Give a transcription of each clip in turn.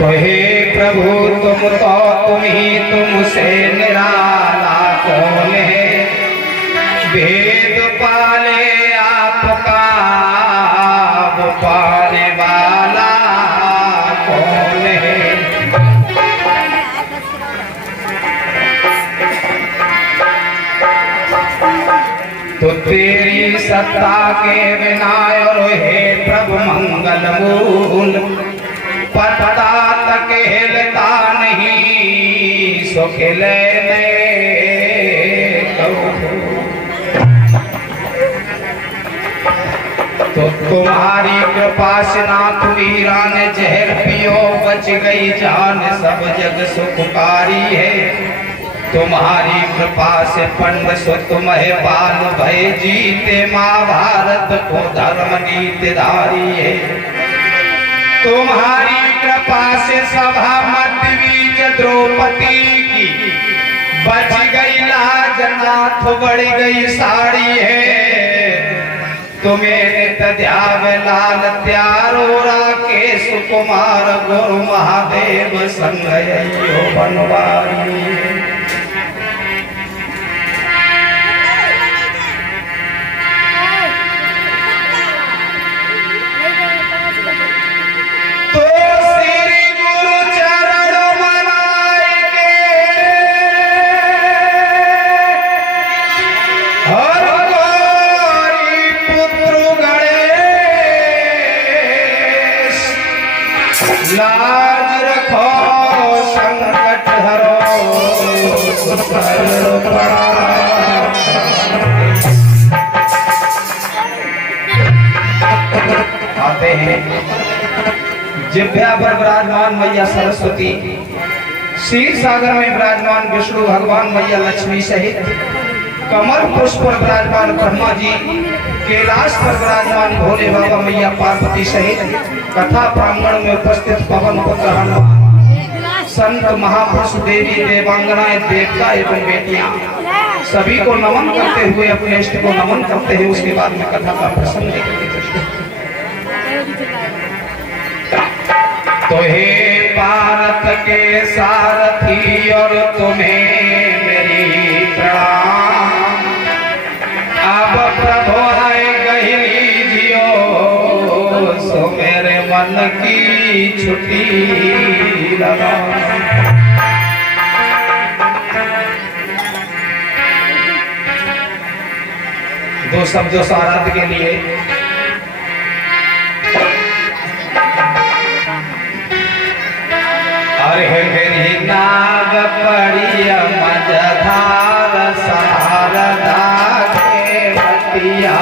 तो हे प्रभु तुम तो तुम ही तुमसे निराला कौन है, भेद पाले आपका वो पाने वाला कौन है। तो तेरी सत्ता के बिना और हे प्रभु मंगल मूल पता तक हिलता नहीं, सो खिले तो तुम्हारी कृपा से नाथ वीरा ने जहर पियो बच गई जान, सब जग सुखकारी है तुम्हारी कृपा से पंड सो तुम्हें बाल भय जीते, महाभारत को धर्म नीति धारी है तुम्हारी कृपा से सभा मध्वीज द्रौपदी की बच गई लाज, नाथ बढ़ गई साड़ी है तुम्हें नित ध्याव लाल त्यारो राकेश कुमार गुरु महादेव संग यो बनवारी। लाज रखो संकट हरो आते हैं जिभ्या पर विराजमान मैया सरस्वती, क्षीर सागर में विराजमान विष्णु भगवान मैया लक्ष्मी सहित, कमल पुष्प पर विराजमान ब्रह्मा जी, कैलाश पर विराजमान भोले बाबा मैया पार्वती सहित, कथा प्रांगण में उपस्थित पवन पुत्र हनुमान, संत महापुरुष देवी देवांगनाएं देवता एवं बेटियां सभी को नमन करते हुए अपने इष्ट को नमन करते हैं। उसके बाद में कथा का प्रसंग लेकर तो हे भारत के सारथी और तुम्हें मेरी प्रणाम, अब प्रभु आए गहरी जियो सो मेरे मन की छुट्टी लगा। दो शब्दों सारार्थ के लिए अरे गिरी नाग पड़िया मजधार सारदा के बतिया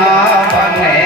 बने,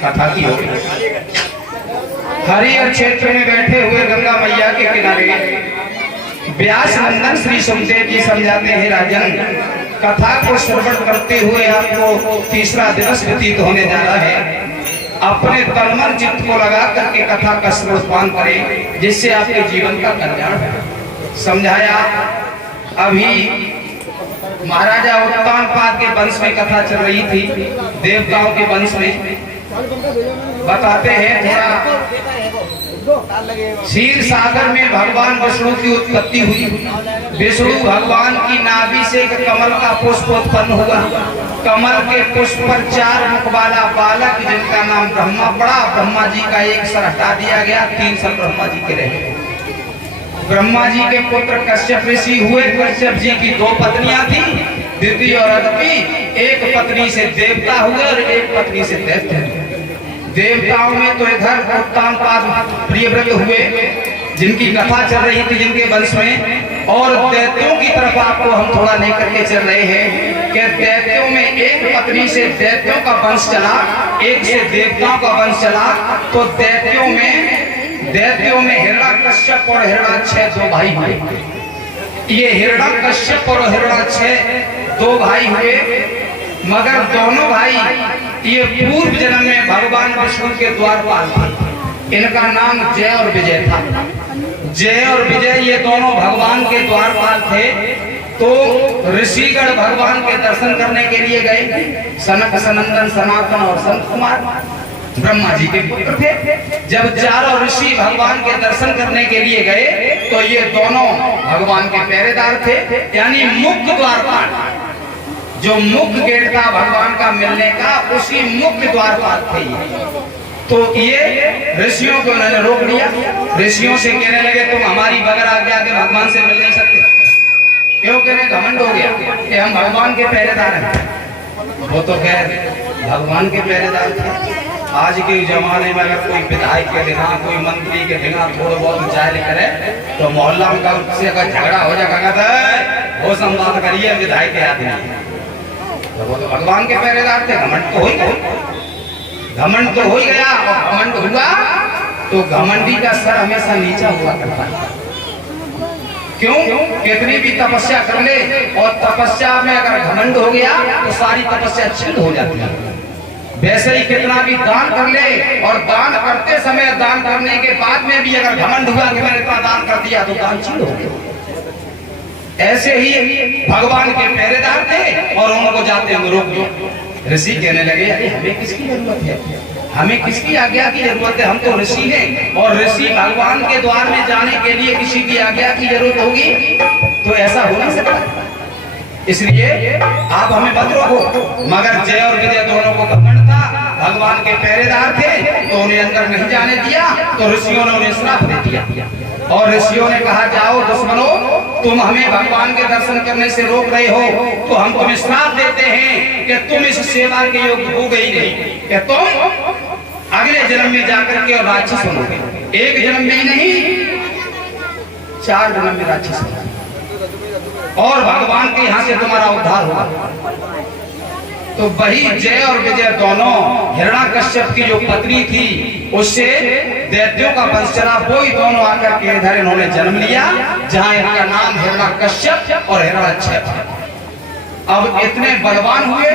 कथा की हो। हरिहर क्षेत्र में बैठे हुए गंगा मैया के किनारे व्यास नंदन श्री सुखदेव जी समझाते हैं, राजन कथा को श्रवण करते हुए आपको तीसरा दिवस व्यतीत होने जा रहा है। अपने तन मन चित्त को लगा करके कथा का श्रवण करें, जिससे आपके जीवन का कल्याण हो। समझाया। अभी महाराजा उत्तानपाद के वंश में कथा चल रही थी, देवताओं के वंश में। बताते हैं थोड़ा, क्षीर सागर में भगवान विष्णु की उत्पत्ति हुई। विष्णु भगवान की नाभि से कमल का पुष्प उत्पन्न हुआ। कमल के पुष्प पर 4 मुख वाला बालक, जिनका नाम ब्रह्मा पड़ा। ब्रह्मा जी का एक सर हटा दिया गया, 3 सर ब्रह्मा जी के रहे। ब्रह्मा जी के पुत्र कश्यप ऋषि हुए। कश्यप जी की 2 पत्नियां थी, दिति और अदिति। एक पत्नी से देवता हुए और एक पत्नी से दैत्य। देवताओं में तो इधर उत्तानपाद प्रियव्रत हुए, जिनकी कथा चल रही थी जिनके वंश में। और दैत्यों की तरफ आपको हम थोड़ा लेकर के चल रहे हैं कि दैत्यों में एक पत्नी से दैत्यों का वंश चला, एक से देवताओं का वंश चला। तो दैत्यों में हिरण्यकश्यप और हिरण्याक्ष 2 भाई हुए। ये हिरण्यकश्यप और हिरण्याक्ष 2 भाई हुए, मगर दोनों भाई ये पूर्व जन्म में भगवान विष्णु के द्वारपाल थे। इनका नाम जय और विजय था। जय और विजय ये दोनों भगवान के द्वारपाल थे। तो ऋषिगण भगवान के दर्शन करने के लिए गए। सनक, सनंदन, सनातन और संत कुमार ब्रह्मा जी के पुत्र थे। जब 4 ऋषि भगवान के दर्शन करने के लिए गए तो ये दोनों भगवान के पहरेदार थे, यानी मुख्य द्वारपाल। जो मुख्य गेट था भगवान का मिलने का, उसी मुख्य द्वारपाल थे। तो ये ऋषियों को उन्होंने रोक लिया। ऋषियों से कहने लगे, तुम हमारी बगैर आज्ञा के भगवान से मिल नहीं सकते। क्यों? कहने घमंड हो गया कि हम भगवान के पहरेदार हैं। वो तो खैर भगवान के पहरेदार थे। आज के जमाने में अगर कोई विधायक के बिना, कोई मंत्री के बिना थोड़ा बहुत जायल करे तो मोहल्ला में से अगर झगड़ा हो जाएगा, वो संवाद करिए विधायक के आदमी। तो वो तो भगवान के पहरेदार थे। घमंड तो हो ही गया। और घमंड हुआ तो घमंडी का सर हमेशा नीचा हुआ करता है। क्यों? कितनी भी तपस्या कर ले और तपस्या में अगर घमंड हो गया तो सारी तपस्या छिन्न हो जाती है। वैसे ही कितना भी दान कर ले और दान करते समय, दान करने के बाद में भी अगर घमंड हुआ कि मैंने इतना दान कर दिया, तो दान छिन्न हो गया। ऐसे ही भगवान के पहरेदार थे और उनको जाते हम रोक दो। ऋषि कहने लगे, अरे हमें किसकी जरूरत है, हमें किसकी आज्ञा की जरूरत है? हम तो ऋषि हैं, और ऋषि भगवान के द्वार में जाने के लिए किसी की आज्ञा की जरूरत होगी? तो ऐसा हो नहीं सकता। इसलिए आप हमें मत रोको। मगर जय और विजय दोनों को घमंड था, भगवान के पहरेदार थे, तो उन्हें अंदर नहीं जाने दिया। तो ऋषियों ने उन्हें श्राप दे दिया और ऋषियों ने कहा, जाओ दुश्मनों, तुम हमें भगवान के दर्शन करने से रोक रहे हो, तो हम तुम्हें श्राप देते हैं कि तुम इस सेवा के योग्य हो गई नहीं, कि तुम अगले जन्म में जाकर के राक्षस बनोगे। एक जन्म में ही नहीं, 4 जन्म में राक्षस बनोगे और भगवान के यहाँ से तुम्हारा उद्धार होगा। तो वही जय और विजय दोनों हिरण्याकश्यप की जो पत्नी थी उससे दैत्यों का वंश चला, वो ही दोनों आकर के इधर इन्होंने जन्म लिया, जहाँ इनका नाम हिरण्याकश्यप और हिरण्याक्षय। अब इतने बलवान हुए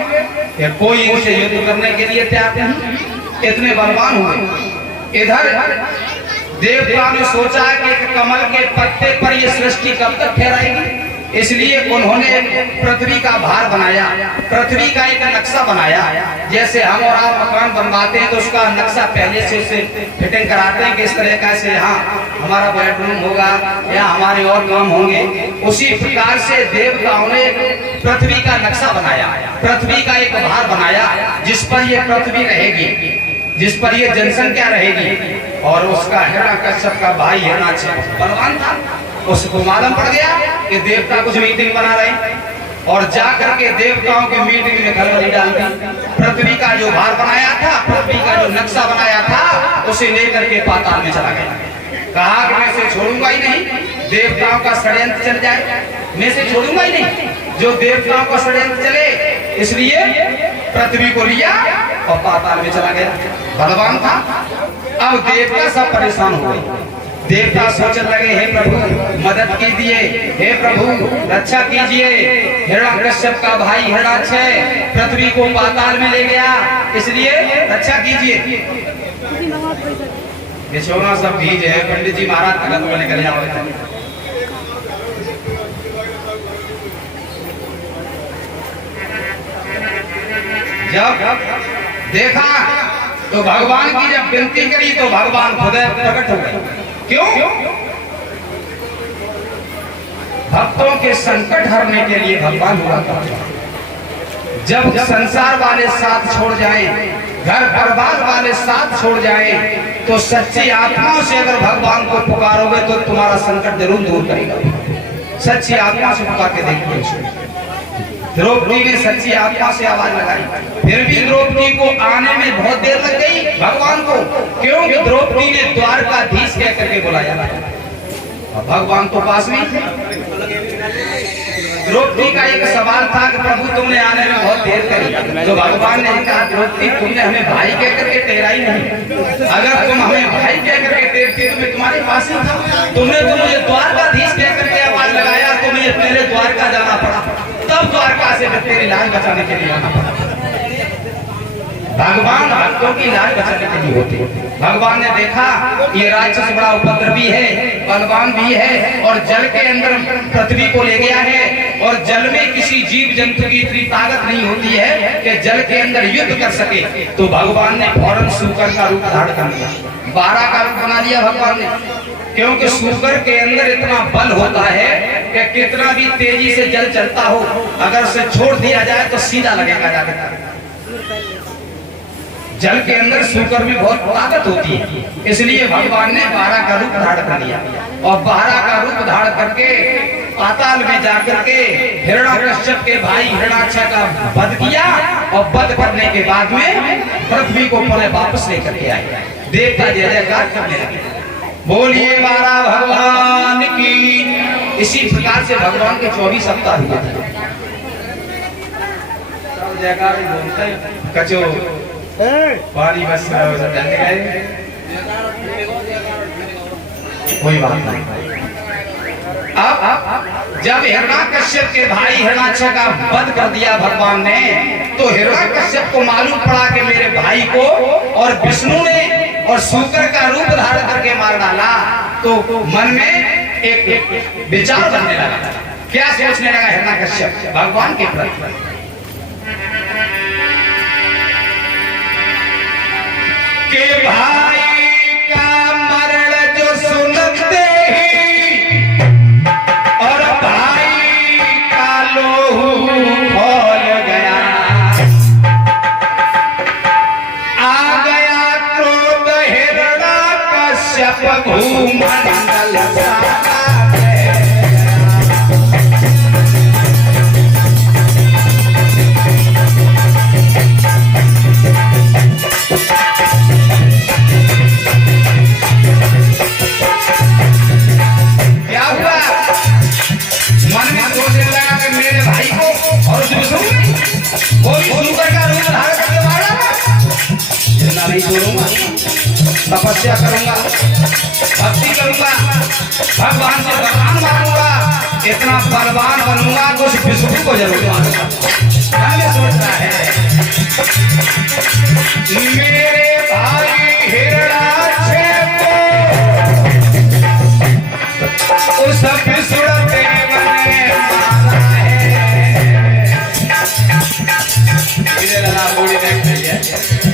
कि कोई इनसे युद्ध करने के लिए तैयार नहीं, इतने बलवान हुए। इधर देवता ने सोचा कि कमल के पत्ते पर ये सृष्टि कब तक ठहराएगी, इसलिए उन्होंने पृथ्वी का भार बनाया, पृथ्वी का एक नक्शा बनाया। जैसे हम और आप मकान बनवाते हैं तो उसका नक्शा पहले से उसे फिटिंग कराते हैं कि इस तरह का से यहाँ हमारा बेडरूम होगा या हमारे और काम होंगे। उसी प्रकार से देवताओं ने पृथ्वी का नक्शा बनाया, पृथ्वी का एक भार बनाया जिस पर ये पृथ्वी रहेगी, जिस पर ये जनसंख्या रहेगी। और उसका हिरण्याकश्यप का भाई हिरण्याक्षय बलवान था, उसको मालूम पड़ गया कि देवता कुछ मीटिंग बना रहे और जाकर के देवताओं की मीटिंग में खलबली डाल दी। पृथ्वी का जो भार बनाया था, पृथ्वी का जो नक्शा बनाया था, उसे लेकर के पाताल में चला गया। कहा कि मैं इसे छोड़ूंगा ही नहीं, देवताओं का षड्यंत्र चल जाए, मैं इसे छोड़ूंगा ही नहीं, जो देवताओं का षड्यंत्र चले। इसलिए पृथ्वी को लिया और पाताल में चला गया। बलवान था। अब देवता सब परेशान हो गए। देवता सोचने लगे, हे प्रभु मदद कीजिए, हे प्रभु रक्षा कीजिए, हिरण्याकश्यप का भाई हिरण्याक्षय पृथ्वी को पाताल में ले गया, इसलिए रक्षा कीजिए। बिछोना सब भीज है, पंडित जी महाराज तखत में निकल जाओ। जब देखा तो भगवान की जब विनती करी तो भगवान खुद प्रकट हो गए। क्यों? भक्तों के संकट हरने के लिए भगवान हुआ करता। जब संसार वाले साथ छोड़ जाएं, घर परिवार वाले साथ छोड़ जाएं, तो सच्ची आत्माओं से अगर भगवान को पुकारोगे तो तुम्हारा संकट जरूर दूर करेगा। सच्ची आत्मा से पुकार के देखिए। द्रौपदी ने सच्ची आत्मा से आवाज लगाई, फिर भी द्रौपदी को आने में बहुत देर लग गई भगवान को, क्योंकि द्रौपदी ने द्वारकाधीश कह करके बुलाया। भगवान तो पास में थे। द्रौपदी का एक सवाल था कि प्रभु तुमने आने में बहुत देर करी, तो भगवान ने कहा द्रौपदी तुमने हमें भाई कह करके टेराई नहीं, अगर तुम हमें भाई कह करके टेरती तो मैं तुम्हारे पास ही था। तुमने तो मुझे द्वारकाधीश कह करके आवाज लगाया तो मुझे पहले द्वारका जाना पड़ा, तब द्वारका से तेरी लाज बचाने के लिए आना पड़ा। भगवान भक्तों की लाज बचाने के लिए होते। भगवान ने देखा ये राक्षस बड़ा उपद्रवी है, बलवान भी है और जल के अंदर पृथ्वी को ले गया है, और जल में किसी जीव जंतु की इतनी ताकत नहीं होती है कि जल के अंदर युद्ध कर सके। तो भगवान ने फौरन सूकर का रूप धारण कर लिया, 12 का रूप बना लिया भगवान ने, क्योंकि सूकर के अंदर इतना बल होता है कि कितना भी तेजी से जल चलता हो, अगर उसे छोड़ दिया जाए तो सीधा लगेगा जाकर। जल के अंदर सूकर में बहुत ताकत होती है, इसलिए भगवान ने 12 का रूप धारण कर लिया और 12 का रूप धारण करके पाताल में जाकर के हिरण्याकश्यप के भाई हिरण्याक्षय का वध किया, और वध करने के बाद में पृथ्वी को पुनः वापस लेकर के आए। देवता जय जयकार करने लगे, बोलिए 12 भगवान की। इसी प्रकार से भगवान के 24 अवतार हुए थे। कचो पानी बस कोई बात नहीं। अब जब हिरण्याकश्यप के भाई हिरण्याक्षय का वध कर दिया भगवान ने, तो हिरण्याकश्यप को मालूम पड़ा कि मेरे भाई को और विष्णु ने और सूकर का रूप धारण करके मार डाला। तो मन में एक विचार बनने लगा। क्या सोचने लगा हिरण्याकश्यप भगवान के प्रति? के भाई का मरण जो सुनते ही और भाई का लोहू खोल गया, आ गया क्रोध हिरण्याकश्यप भूमंडल सारा। नहीं छोड़ूंगा, तपस्या करूंगा, भक्ति करूंगा, भगवान से वरदान मांगूंगा, इतना बलवान बनूंगा तो उस विष्णु को जरूर मानूंगा। हमें सोचना है मेरे भाई हिरणाक्षेप को उस विष्णु देव ने माना है।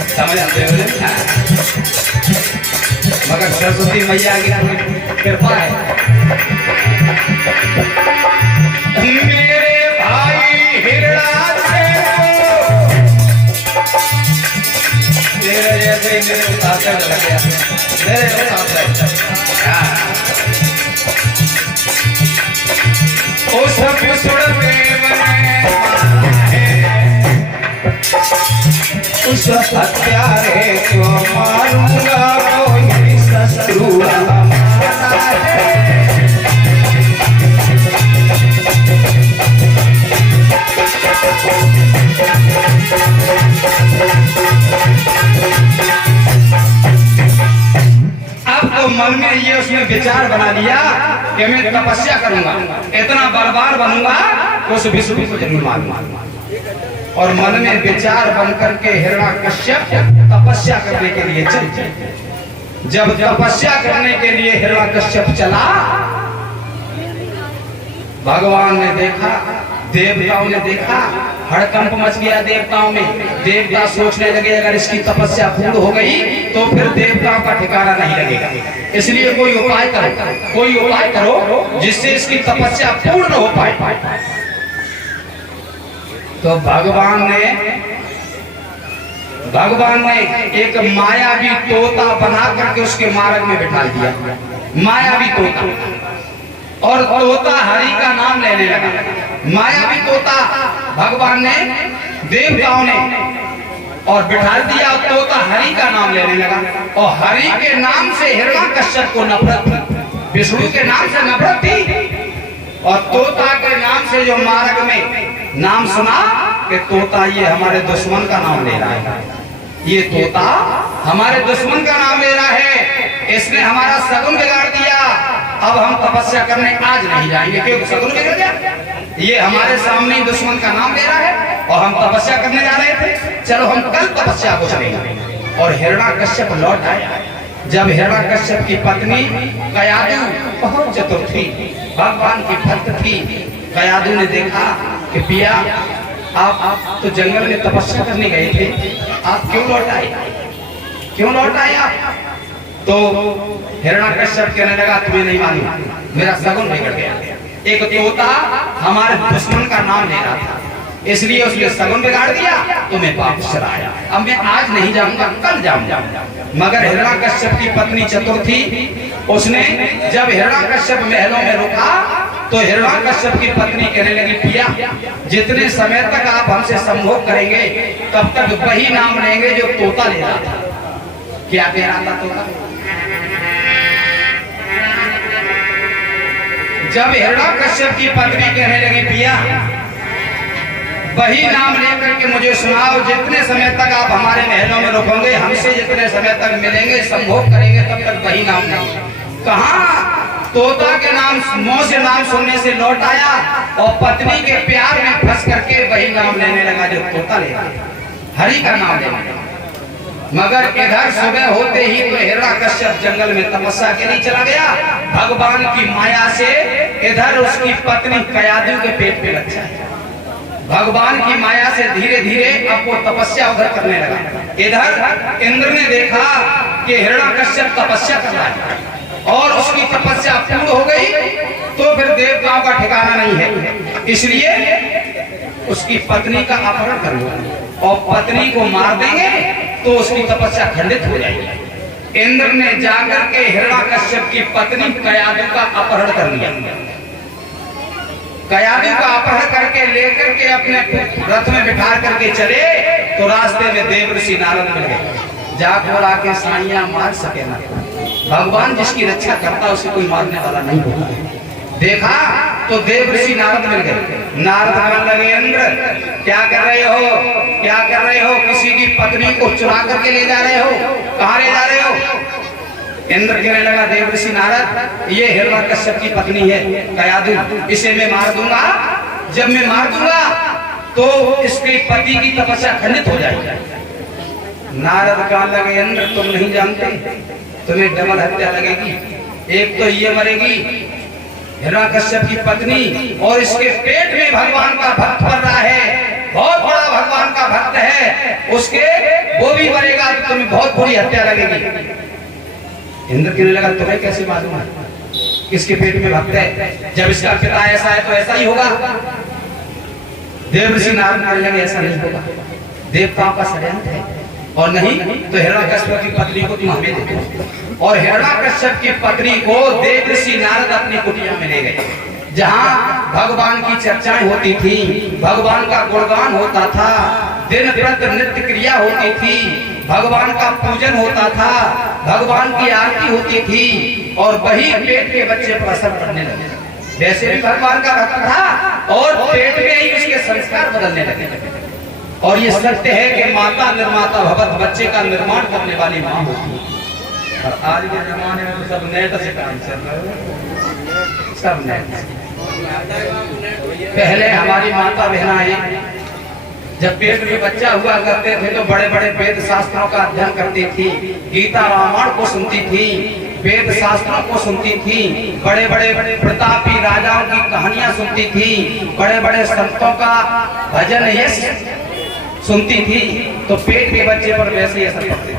समझ आते हो मगर सरस्वती मैया की कृपा है। मेरे भाई हिरणाक्षेप तेरे जैसे मेरे ताकत लग गया मेरे उस विष्णु देव ने माना है, उस हत्यारे को मारूंगा कोई शत्रु माना है। अब तो मन में ये उसने विचार बना लिया कि मैं तपस्या करूंगा, इतना बलवान बनूंगा तो उस विष्णु को जरूर मारूंगा। और मन में विचार बन करके हिरण्याकश्यप तपस्या करने के लिए चल। जब तपस्या करने के लिए हिरण्याकश्यप चला, भगवान ने देखा, देवताओं ने देखा, हड़कंप मच गया देवताओं में। देवता सोचने लगे अगर इसकी तपस्या पूर्ण हो गई तो फिर देवताओं का ठिकाना नहीं लगेगा, इसलिए कोई उपाय करो, कोई उपाय करो जिससे इसकी तपस्या पूर्ण हो पाए। तो भगवान ने एक मायावी तोता बना करके उसके मार्ग में बिठा दिया, मायावी तोता। और तोता हरि का नाम लेने लगा। मायावी तोता भगवान ने, देवताओं ने और बिठा दिया, तोता हरि का नाम लेने लगा। और हरि के नाम से हिरण्याकश्यप को नफरत थी, विष्णु के नाम से नफरत थी। और तोता के नाम से जो मार्ग में नाम सुना कि तोता ये हमारे दुश्मन का नाम ले रहा है, ये तोता हमारे दुश्मन का नाम ले रहा है, इसने हमारा सगुन बिगाड़ दिया, अब हम तपस्या करने आज नहीं जाएंगे क्योंकि सगुन बिगड़ गया। ये हमारे सामने दुश्मन का नाम ले रहा है और हम तपस्या करने जा रहे थे, चलो हम कल तपस्या को चलेंगे। और हिरण्याकश्यप लौट आया। जब हिरण्याकश्यप की पत्नी कयादु बहुत चतुर थी, भगवान की भक्त थी, कयादु ने देखा कि पिया आप तो जंगल में तपस्या करने गए थे, आप क्यों लौट आए, क्यों लौट आए आप? तो हिरण्याकश्यप कहने लगा तुम्हें नहीं मालूम, मेरा सगुन बिगड़ गया। एक तोता हमारे दुश्मन का नाम ले रहा था, इसलिए उसने सगुन बिगाड़ दिया, तो मैं वापस चला आया। अब मैं आज नहीं जाऊंगा, कल जाऊंगा। मगर हिरण्याकश्यप की पत्नी चतुर थी, उसने जब हिरण्याकश्यप महलों में रुका तो हिरण्याकश्यप की पत्नी कहने लगी पिया जितने समय तक आप हमसे संभोग करेंगे तब तक वही नाम लेंगे जो तोता ले रहा था। क्या कह रहा था तोता? जब हिरण्याकश्यप की पत्नी कहने लगी पिया वही नाम लेकर के मुझे सुनाओ, जितने समय तक आप हमारे महलों में रुकोगे, हमसे जितने समय तक मिलेंगे, संभोग करेंगे, तब तक वही नाम नहीं। कहाँ तोता के नाम, मुंह से नाम सुनने से लौट आया और पत्नी के प्यार में फंस करके वही नाम लेने लगा जो तोता ले रहा, हरि का नाम लेने लगा। मगर इधर सुबह होते ही तो हिरण्याकश्यप जंगल में तपस्या के लिए चला गया। भगवान की माया से इधर उसकी पत्नी कयादु के पेट पे बच्चा है। भगवान की माया से धीरे धीरे अब वो तपस्या उधर करने लगा। इधर इंद्र ने देखा कि हिरण्याकश्यप तपस्या कर रहा है और उसकी तपस्या पूर्ण हो गई तो फिर देवताओं का ठिकाना नहीं है, इसलिए उसकी पत्नी का अपहरण कर लो और पत्नी को मार देंगे तो उसकी तपस्या खंडित हो जाएगी। इंद्र ने जाकर के हिरण्याकश्यप की पत्नी कयादु का अपहरण कर लिया। कयादु का अपहरण करके लेकर के अपने रथ में बिठा करके चले तो रास्ते में देव ऋषि नारद मिल गए। जाग बोला के साइया मार सके ना, भगवान जिसकी रक्षा करता उसे कोई मारने वाला नहीं होता। देखा तो देव ऋषि नारद मिल गए। नारद कहने लगे, इंद्र क्या कर रहे हो, क्या कर रहे हो, किसी की पत्नी को चुरा करके ले जा रहे हो, कहाँ ले जा रहे हो? इंद्र कहने लगा, देव ऋषि नारद, ये हिरण्यकश्यप की पत्नी है कयाधु, इसे मैं मार दूंगा। जब मैं मार दूंगा तो इसके पति की तपस्या खंडित हो जाएगी। नारद कहने लगे, इंद्र तुम नहीं जानते, तुम्हें डबल हत्या लगेगी। एक तो ये मरेगी हिरण्यकश्यप की पत्नी, और इसके पेट में भगवान का भक्त पल रहा है, बहुत बड़ा भगवान का भक्त है, उसके वो भी मरेगा तो तुम्हें बहुत बुरी हत्या लगेगी। इंद्र कहने लगा, तुम्हें कैसे मालूम है किसके पेट में भक्त है? जब इसका पिता ऐसा है तो ऐसा ही होगा। देव ऋषि नारद कहने लगे, ऐसा नहीं होगा, देवताओं का षड्यंत्र है, और नहीं तो हिरण्यकश्यप की पत्नी को तुम हमें दे दो। और हिरण्यकश्यप की पत्नी को देव ऋषि नारद अपनी कुटिया में ले गए, जहाँ भगवान की चर्चाएं होती थी, भगवान का गुणगान होता था, दिन व्रत नृत्य क्रिया होती थी, भगवान का पूजन होता था, भगवान की आरती होती थी, और वही पेट के बच्चे पर असर पड़ने लगे। वैसे भी भगवान का भक्त था और पेट में ही उसके संस्कार बदलने लगे। और ये सत्य है कि माता निर्माता भवत, बच्चे का निर्माण करने वाली माँ होती है। और आज के जमाने में तो सब नेट से काम चल रहा है, सब नेट। पहले हमारी माता बहनाएं जब पेट में बच्चा हुआ करते थे तो बड़े बड़े वेद शास्त्रों का अध्ययन करती थी, गीता रामायण को सुनती थी, वेद शास्त्रों को सुनती थी, बड़े बड़े प्रतापी राजाओं की कहानियां सुनती थी, बड़े बड़े संतों का भजन यश सुनती थी, तो पेट के बच्चे पर वैसे ही असर पड़ते थे।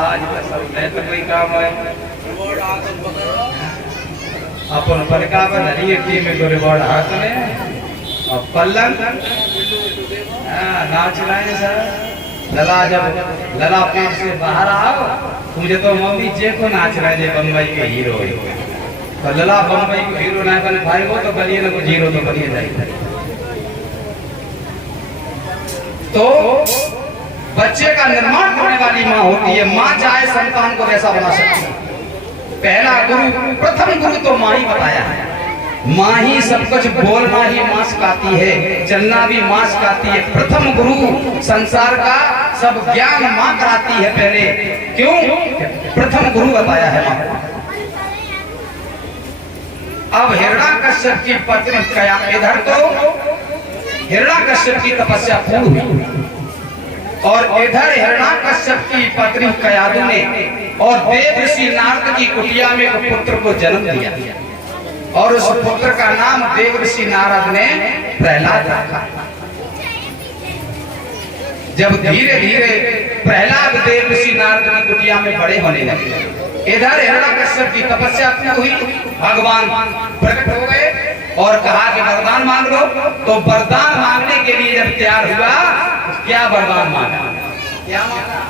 आज तो कोई काम है अपन पलका पर हरी टीम में तो रिवॉर्ड हाथ में और पल्लंग नाच रहे सर। लला जब लला पेट से बाहर आओ, मुझे तो मम्मी जे को नाच रहे थे बम्बई के हीरो है, तो लला बम्बई को हीरो ना बन भाई वो तो बनिए ना, को जीरो तो बनिए जाएगा। तो बच्चे का निर्माण करने वाली माँ होती है, माँ चाहे संतान को वैसा बना सकती है। पहला गुरु, प्रथम गुरु तो माँ ही बताया है, माँ ही सब कुछ, बोलना ही माँ सिखाती है, चलना भी माँ सिखाती है। प्रथम गुरु संसार का सब ज्ञान माँ कराती है पहले, क्यों? प्रथम गुरु बताया है माँ। अब हिरण्यकश्यप की पत्नी कया, इधर तो हिरण्यकश्यप की तपस्या पूर्ण हुई, और इधर हिरण्यकश्यप की पत्नी कयाधु ने और देव ऋषि नारद की कुटिया में एक पुत्र को जन्म दिया, और उस पुत्र का नाम देव ऋषि नारद ने प्रहलाद रखा। जब धीरे धीरे प्रहलाद देव ऋषि नारद की कुटिया में बड़े होने लगे, इधर हिरण्यकश्यप की तपस्या पूर्ण हुई, भगवान प्रकट हो गए और कहा कि वरदान मांग लो। तो वरदान मांगने के लिए जब तैयार हुआ, क्या वरदान मांगा? क्या मांगा?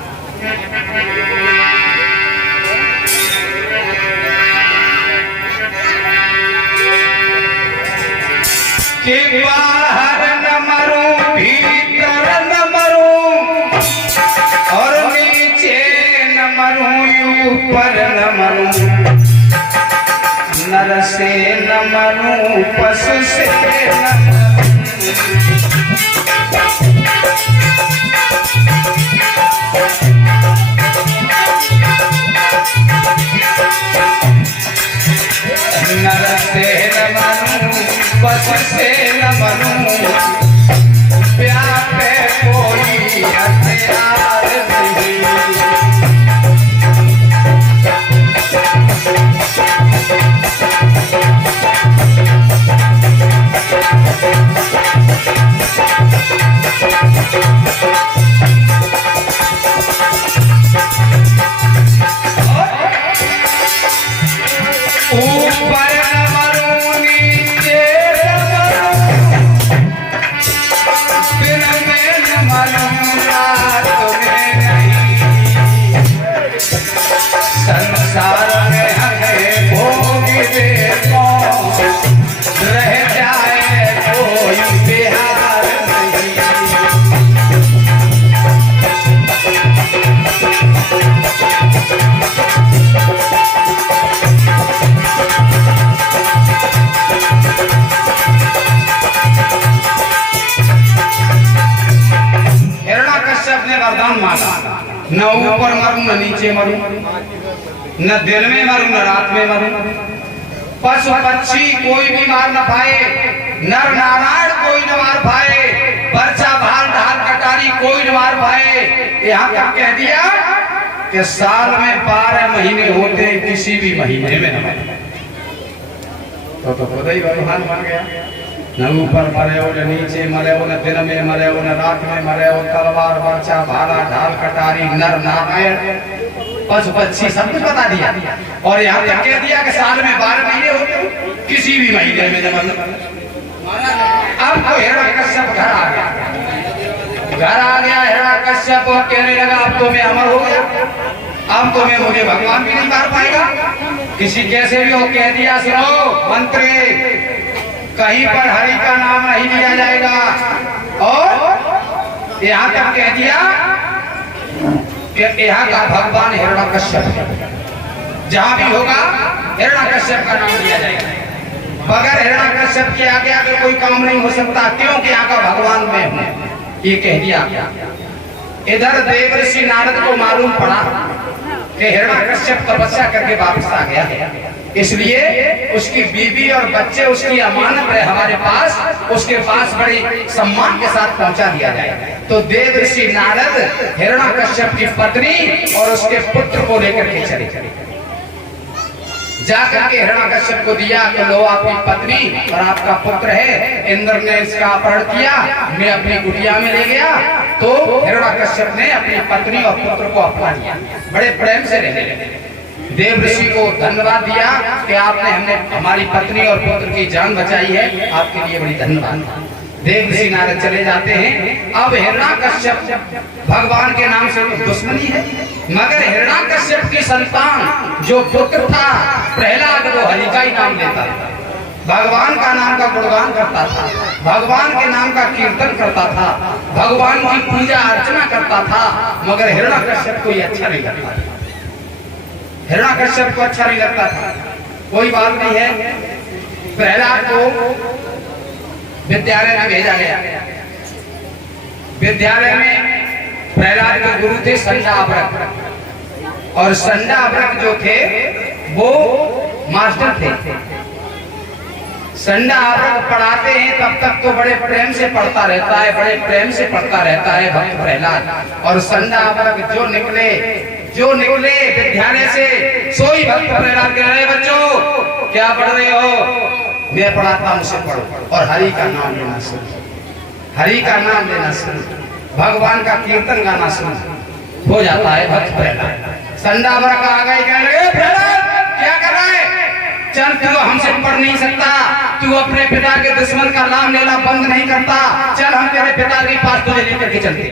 कि बाहर न मरूं, भीतर न मरूं, और नीचे न मरूं, ऊपर न मरूं, नर से न मरूं, पशु से न नर से न मरूं, पशु से न मरूं, व्यापे कोई हथियार नहीं। ऊपर न मरूं, नीचे न मरूं, मरूं, न दिन में मरूं न रात में मरूं। पशु पक्षी कोई भी मार न पाए, नर नारायण कोई न मार पाए, पर्चा भाल ढाल कटारी कोई न मार पाए। यहाँ तक कह दिया कि साल में 12 महीने होते, किसी भी महीने में न तो खुद ही भगवान बन गया। न ऊपर मरे हो, न नीचे मरे हो, न दिन में मरे हो, न रात में मरे हो, तलवार पर्चा भाला ढाल कटारी नर नारायण पशु पक्षी सब कुछ बता दिया। और यहाँ तक कह दिया कि साल में 12 महीने होते, किसी भी महीने में जब अब तो हिरण्यकश्यप घर आ गया। हिरण्यकश्यप कहने लगा अब तो मैं अमर हो गया, अब तो मैं मुझे भगवान भी नहीं मार पाएगा। किसी कैसे भी हो कह दिया सुनो मंत्री, कहीं पर हरि का नाम नहीं लिया जाएगा। और यहाँ तक कह दिया कि यहाँ का भगवान हिरण्यकश्यप, जहाँ भी होगा हिरण्यकश्यप का नाम लिया जाएगा। बगैर हिरण्यकश्यप के आगे आगे कोई काम नहीं हो सकता, क्योंकि यहाँ का भगवान मैं हूँ, ये कह दिया। इधर देवर्षि नारद को मालूम पड़ा कि हिरण्यकश्यप तपस्या करके वापस आ गया है, इसलिए उसकी बीवी और बच्चे उसकी अमानत है हमारे पास, उसके पास बड़े सम्मान के साथ पहुंचा दिया जाए। तो देवर्षि नारद हिरण्यकश्यप की पत्नी और उसके पुत्र को लेकर के चले, जाकर के हिरण्यकश्यप को दिया कि लो आपकी पत्नी और आपका पुत्र है, इंद्र ने इसका अपहरण किया, मैं अपनी कुटिया में ले गया। तो हिरण्यकश्यप ने अपनी पत्नी और पुत्र को अपना लिया, बड़े प्रेम से रहने लगे। देवर्षि को धन्यवाद दिया कि आपने हमारी पत्नी और पुत्र की जान बचाई है, आपके लिए बड़ी धन्यवाद। देवर्षि नारद चले जाते हैं। अब हिरण्यकश्यप भगवान के नाम से दुश्मनी है, मगर हिरण्यकश्यप की संतान जो पुत्र था प्रहलाद, वो हरि का ही नाम लेता था, भगवान का नाम का गुणगान करता था, भगवान के नाम का कीर्तन करता था, भगवान की पूजा अर्चना करता था। मगर हिरण्यकश्यप को ये अच्छा नहीं लगता, हिरण्यकश्यप को अच्छा नहीं लगता था। कोई बात नहीं है, प्रहलाद को विद्यालय में भेजा गया। विद्यालय में प्रहलाद के गुरु थे संडावरक, और संडावरक जो थे वो मास्टर थे। संडावरक पढ़ाते हैं तब तक तो बड़े प्रेम से पढ़ता रहता है, बड़े प्रेम से पढ़ता रहता है भक्त प्रहलाद। और संडावरक जो निकले विद्यालय से, सोई भक्त प्रहलाद कह रहे बच्चों क्या पढ़ रहे हो? मैं पढ़ाता हूं, उसे पढ़ो और हरि का नाम लेना शुरू, हरि का नाम लेना शुरू, भगवान का कीर्तन गाना शुरू हो जाता है भक्त प्रहलाद। संडावरक आ गए, कहने लगे प्रहलाद क्या कर रहा है? चल तू हमसे पढ़ नहीं सकता, तू अपने पिता के दुश्मन का नाम लेना बंद नहीं करता, चल हम तेरे पिता के पास तुझे लेकर के चलते।